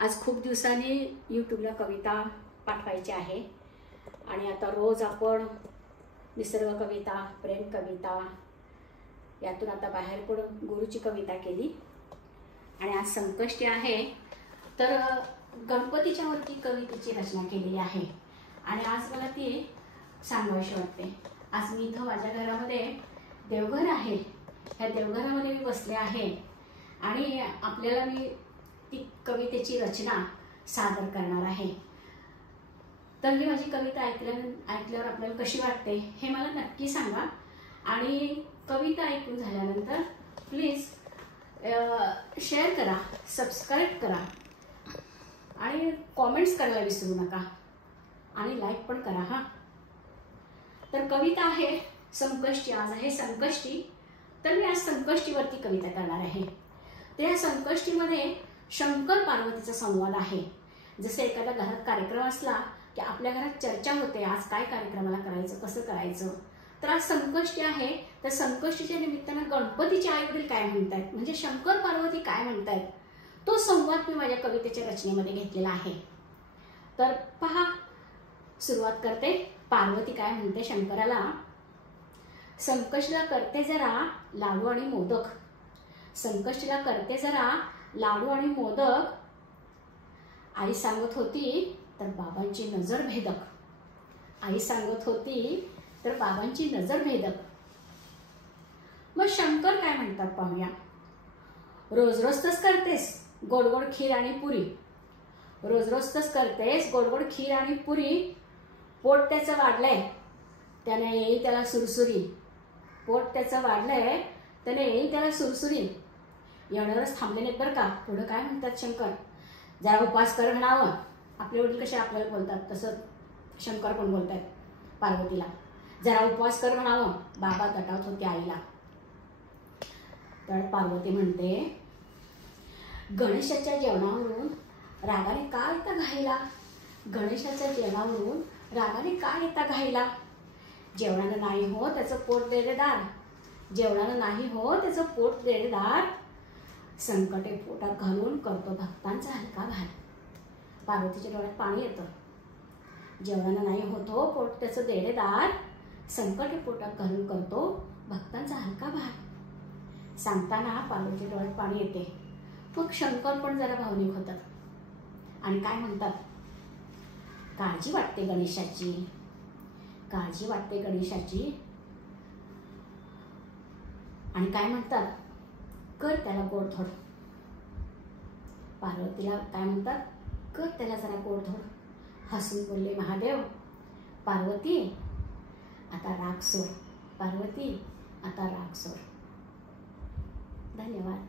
आज खूप दिवसांनी यूट्यूबला कविता पाठवायची आहे आणि आता रोज आपण निसर्ग कविता, प्रेम कविता यातून आता बाहेर पडून गुरुची कविता केली आणि आज संकष्टी आहे तर गणपतीच्या वरती कवितेची रचना केलेली आहे आणि आज मला ती सांगायची वाटते। आज मी इथं माझ्या घरामध्ये देवघर आहे, ह्या देवघरामध्ये मी बसले आहे आणि आपल्याला मी ती कवितेची रचना सादर करणार आहे। तर ही माझी कविता ऐकल्यावर आपल्याला कशी वाटते हे मला नक्की सांगा आणि कविता ऐकून झाल्यानंतर प्लीज शेअर करा, सबस्क्राइब करा आणि कमेंट्स करायला विसरू नका आणि लाईक पण करा हा। तर कविता आहे संकष्टी, आज आहे संकष्टी, तर मी आज संकष्टीवरती कविता करणार आहे। त्या संकष्टीमध्ये शंकर पार्वतीचा संवाद आहे। जसे एखाद्या घरात कार्यक्रम असला की आपल्या घरात चर्चा होते, आज काय कार्यक्रमाला करायचं, कसं करायचं। तर आज संकष्टी आहे, तर संकष्टीच्या निमित्तानं गणपतीचे आई वडील काय म्हणतायत, म्हणजे शंकर पार्वती काय म्हणतायत, तो संवाद मी माझ्या कवितेच्या रचनेमध्ये घेतलेला आहे। तर पहा, सुरुवात करते। पार्वती काय म्हणते शंकराला, संकष्टीला करते जरा लाडू आणि मोदक, संकष्टीला करते जरा लाडू आणि मोदक, आई सांगत होती तर बाबांची नजर भेदक, आई सांगत होती तर बाबांची नजर भेदक। मग शंकर काय म्हणतात पाहूया। रोज रोज तस करतेस गोड गोड खीर आणि पुरी, रोज रोज तस करतेस गोड गोड खीर आणि पुरी, पोट त्याचं वाढलंय त्याने येईल त्याला सुरसुरी, पोट त्याचं वाढलंय त्याने येईल त्याला सुरसुरी। एवढ्यावरच थांबले नाहीत बरं का, पुढे काय म्हणतात शंकर, जरा उपवास कर म्हणावं। आपले वडील कसे आपल्याला बोलतात तसं शंकर पण बोलतात पार्वतीला, जरा उपवास कर म्हणावं, बाबा दटावत होते आईला। तर पार्वती म्हणते, गणेशाच्या जेवणावरून रागाने का येता घाईला, गणेशाच्या जेवणावरून रागाने का येता घाईला, जेवणानं नाही हो त्याचं पोट देडेदार, जेवणानं नाही हो त्याचं पोट देडेदार, संकटे पोटात घालून करतो भक्तांचा हलका भार। पार्वतीच्या डोळ्यात पाणी येतं, जेवणानं नाही होतो पोट त्याचं देडेदार, संकटे पोटात घालून करतो भक्तांचा हलका भार। सांगताना पार्वतीच्या डोळ्यात पाणी येते। मग शंकर पण जरा भावनिक होतात आणि काय म्हणतात, काळजी वाटते गणेशाची, काळजी वाटते गणेशाची, आणि काय म्हणतात, कर त्याला गोडधोड। पार्वतीला काय म्हणतात, कर त्याला जरा गोडधोड। हसून बोलले महादेव, पार्वती आता राग सोड, पार्वती आता राग सोड। धन्यवाद।